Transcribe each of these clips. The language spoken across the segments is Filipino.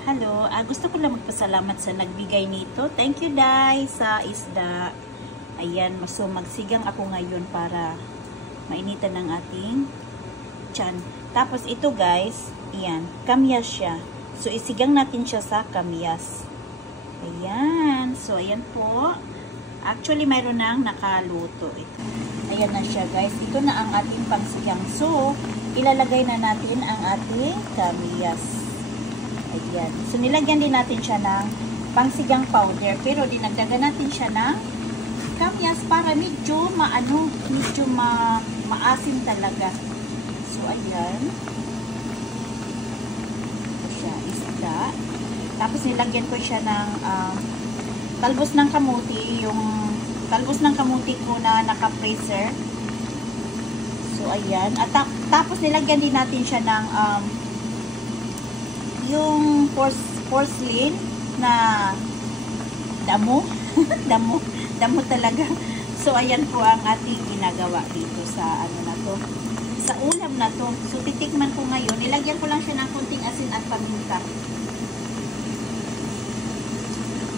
Hello, gusto ko lang magpasalamat sa nagbigay nito. Thank you, Day, sa isda. Ayan, so magsigang ako ngayon para mainitan ng ating tiyan. Tapos ito guys, ayan, kamyas siya. So isigang natin siya sa kamyas. Ayan, so ayan po. Actually, mayroon nang nakaluto ito. Ayan na siya guys. Ito na ang ating pangsigang. So, ilalagay na natin ang ating kamyas. Ayan. So, nilagyan din natin siya ng pangsigang powder. Pero, dinagdagan natin siya ng kamyas para medyo maasim talaga. So, ayan. Ito siya, isda. Tapos, nilagyan ko siya ng talbos ng kamuti. Yung talbos ng kamuti ko na naka-freezer. So, ayan. At tapos, nilagyan din natin siya ng yung porcelain na damo. damo talaga. So, ayan po ang ating ginagawa dito sa ano na to. Sa ulam na to. So, titikman ko ngayon. Nilagyan ko lang siya ng kunting asin at paminta.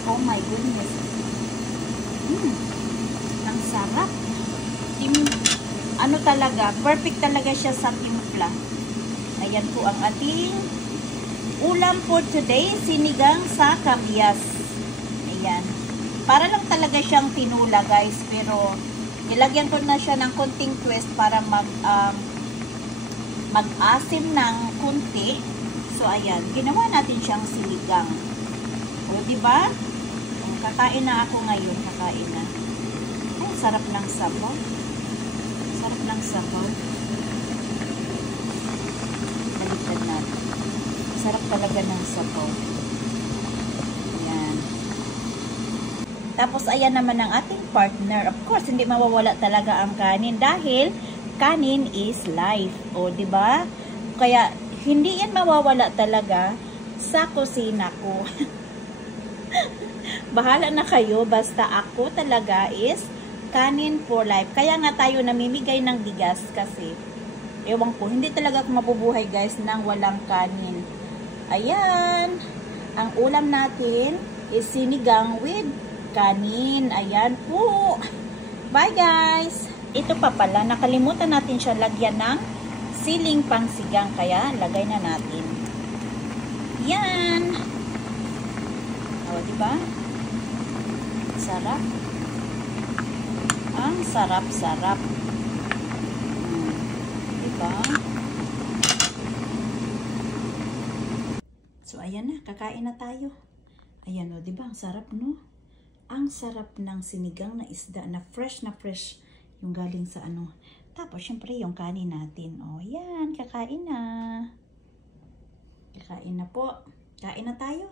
Oh my goodness. Ang sarap. Ano talaga, perfect talaga siya sa timpla. Ayan po ang ating ulam for today, sinigang sa kamyas. Ayan. Para lang talaga siyang tinula, guys. Pero, nilagyan ko na siya ng konting twist para mag-asim ng kunti. So, ayan. Ginawa natin siyang sinigang. O, diba? Kakain na ako ngayon. Kakain na. Ay, sarap ng sabaw. Sarap ng sabaw. Baliktad natin. Sarap talaga ng sabaw. Ayan. Tapos, ayan naman ang ating partner. Of course, hindi mawawala talaga ang kanin dahil kanin is life. O, diba? Kaya, hindi yan mawawala talaga sa kusina ko. Bahala na kayo, basta ako talaga is kanin for life. Kaya nga tayo namimigay ng bigas kasi, ewan ko, hindi talaga ako mabubuhay guys nang walang kanin. Ayan, ang ulam natin is sinigang with kanin. Ayan po. Bye guys! Ito pa pala, nakalimutan natin siya lagyan ng siling pangsigang, kaya lagay na natin. Yan! O, diba? Sarap. Ang sarap-sarap. Diba? So, ayan na. Kakain na tayo. Ayan o, diba? Ang sarap, no? Ang sarap ng sinigang na isda na fresh yung galing sa ano. Tapos, syempre, yung kanin natin. O, yan. Kakain na. Kakain na po. Kain na tayo.